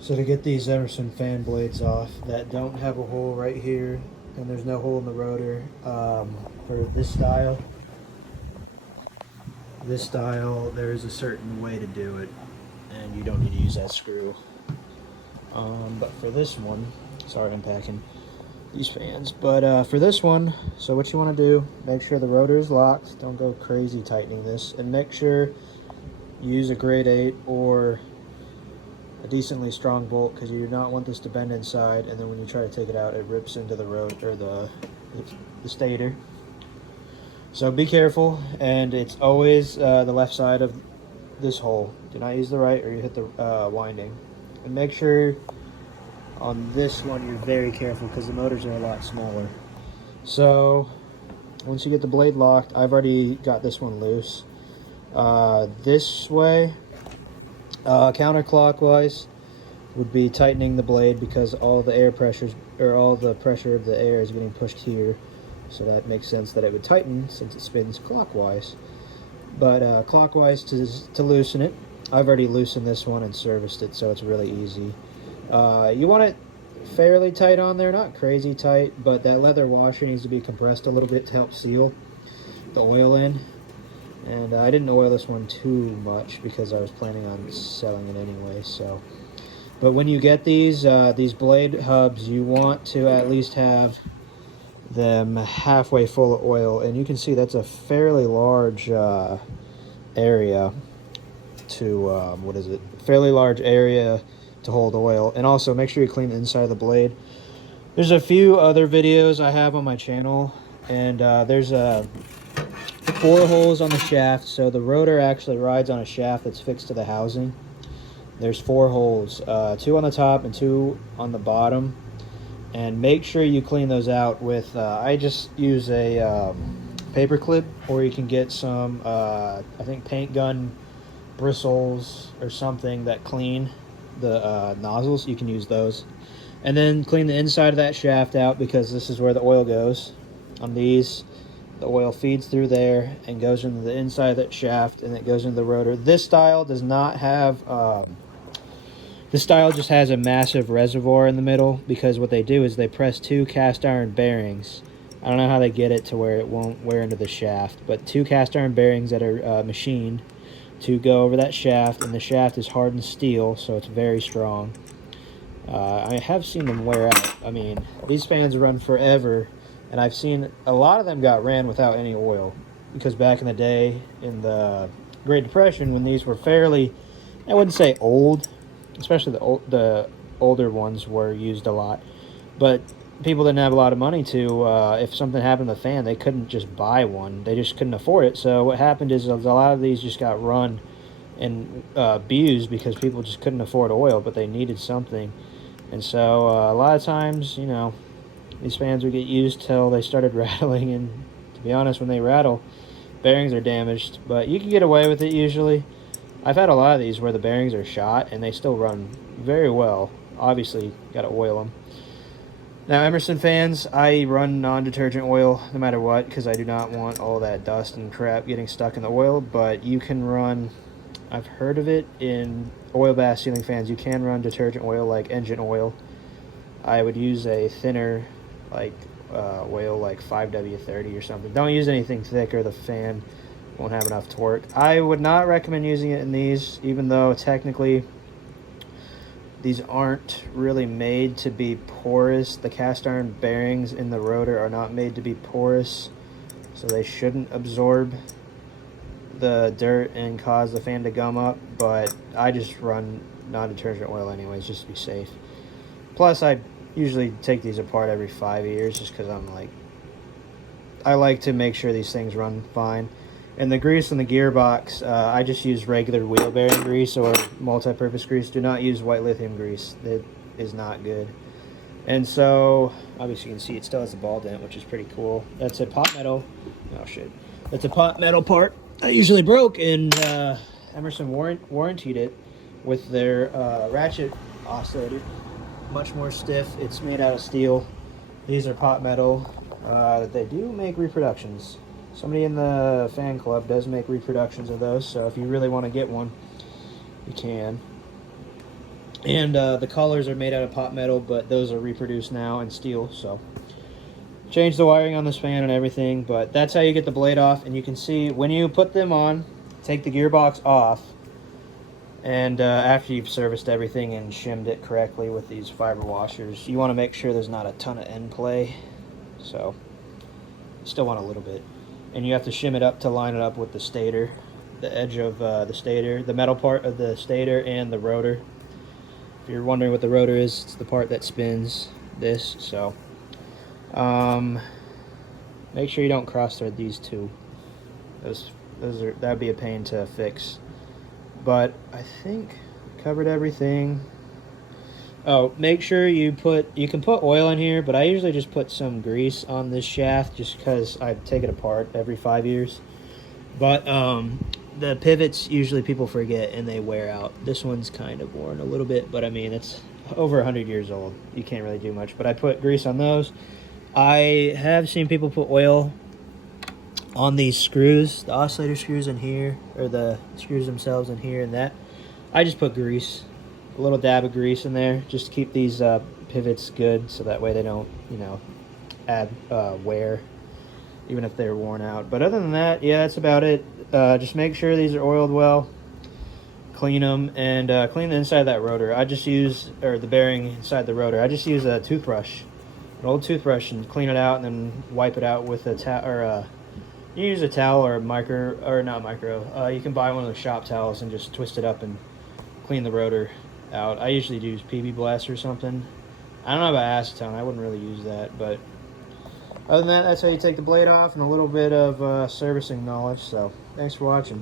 So to get these Emerson fan blades off that don't have a hole right here, and there's no hole in the rotor, for this style, there's a certain way to do it, and you don't need to use that screw. But for this one, sorry I'm packing these fans, but for this one, so what you want to do, make sure the rotor is locked, don't go crazy tightening this, and make sure you use a grade 8 or a decently strong bolt, because you do not want this to bend inside, and then when you try to take it out, it rips into the rotor or the stator. So be careful, and it's always the left side of this hole. Do not use the right, or you hit the winding. And make sure on this one you're very careful, because the motors are a lot smaller. So once you get the blade locked, I've already got this one loose. This way, counterclockwise, would be tightening the blade, because all the air pressures, or all the pressure of the air is getting pushed here. So that makes sense that it would tighten since it spins clockwise. But clockwise to loosen it. I've already loosened this one and serviced it, so it's really easy. You want it fairly tight on there, not crazy tight, but that leather washer needs to be compressed a little bit to help seal the oil in. And I didn't oil this one too much because I was planning on selling it anyway. So, but when you get these blade hubs, you want to at least have them halfway full of oil, and you can see that's a fairly large area to fairly large area to hold oil. And also make sure you clean the inside of the blade. There's a few other videos I have on my channel, and there's 4 holes on the shaft, so the rotor actually rides on a shaft that's fixed to the housing. There's 4 holes, 2 on the top and 2 on the bottom. And make sure you clean those out with, I just use a paper clip, or you can get some, I think paint gun bristles or something that clean the nozzles. You can use those. And then clean the inside of that shaft out, because this is where the oil goes. On these, the oil feeds through there and goes into the inside of that shaft, and it goes into the rotor. This style does not have... This style just has a massive reservoir in the middle, because what they do is they press 2 cast iron bearings. I don't know how they get it to where it won't wear into the shaft, but 2 cast iron bearings that are machined to go over that shaft, and the shaft is hardened steel, so it's very strong. I have seen them wear out. I mean, these fans run forever, and I've seen a lot of them got ran without any oil, because back in the day, in the Great Depression, when these were fairly, I wouldn't say old, especially the older ones were used a lot, but people didn't have a lot of money to, if something happened to the fan, they couldn't just buy one. They just couldn't afford it. So what happened is a lot of these just got run and abused, because people just couldn't afford oil, but they needed something. And so a lot of times, you know, these fans would get used till they started rattling, and to be honest, when they rattle, bearings are damaged. But you can get away with it usually. I've had a lot of these where the bearings are shot and they still run very well. Obviously, got to oil them. Now, Emerson fans, I run non-detergent oil no matter what, because I do not want all that dust and crap getting stuck in the oil. But you can run, I've heard of it in oil bath ceiling fans, you can run detergent oil like engine oil. I would use a thinner like oil like 5W30 or something. Don't use anything thick, or the fan won't have enough torque. I would not recommend using it in these, even though technically these aren't really made to be porous. The cast iron bearings in the rotor are not made to be porous, so they shouldn't absorb the dirt and cause the fan to gum up. But I just run non-detergent oil anyways, just to be safe. Plus, I usually take these apart every 5 years, just because I like to make sure these things run fine. And the grease in the gearbox, I just use regular wheel bearing grease or multi-purpose grease. Do not use white lithium grease. It is not good. And so, obviously you can see it still has the ball dent, which is pretty cool. That's a pot metal. Oh shit. That's a pot metal part I usually broke, and Emerson warrantied it with their ratchet oscillator. Much more stiff. It's made out of steel. These are pot metal. They do make reproductions. Somebody in the fan club does make reproductions of those, so if you really want to get one, you can. And the collars are made out of pot metal, but those are reproduced now in steel. So change the wiring on this fan and everything, but that's how you get the blade off. And you can see when you put them on, take the gearbox off, and after you've serviced everything and shimmed it correctly with these fiber washers, you want to make sure there's not a ton of end play. So still want a little bit, and you have to shim it up to line it up with the stator, the edge of the stator, the metal part of the stator, and the rotor. If you're wondering what the rotor is, it's the part that spins this. So make sure you don't cross thread these two. Those are, that'd be a pain to fix. But I think I covered everything. Oh, make sure you can put oil in here, but I usually just put some grease on this shaft just because I take it apart every 5 years. But the pivots, usually people forget and they wear out. This one's kind of worn a little bit, but I mean, it's over 100 years old. You can't really do much, but I put grease on those. I have seen people put oil on these screws, the oscillator screws in here, or the screws themselves in here and that. I just put grease, a little dab of grease in there, just to keep these pivots good, so that way they don't, you know, add wear, even if they're worn out. But other than that, yeah, that's about it. Just make sure these are oiled well, clean them, and clean the inside of that rotor. I just use, or the bearing inside the rotor, I just use a toothbrush, an old toothbrush, and clean it out, and then wipe it out with a towel, or you use a towel or a micro, or not micro. You can buy one of those shop towels and just twist it up and clean the rotor out. I usually use PB Blast or something. I don't know about acetone. I wouldn't really use that, but other than that, that's how you take the blade off, and a little bit of servicing knowledge. So thanks for watching.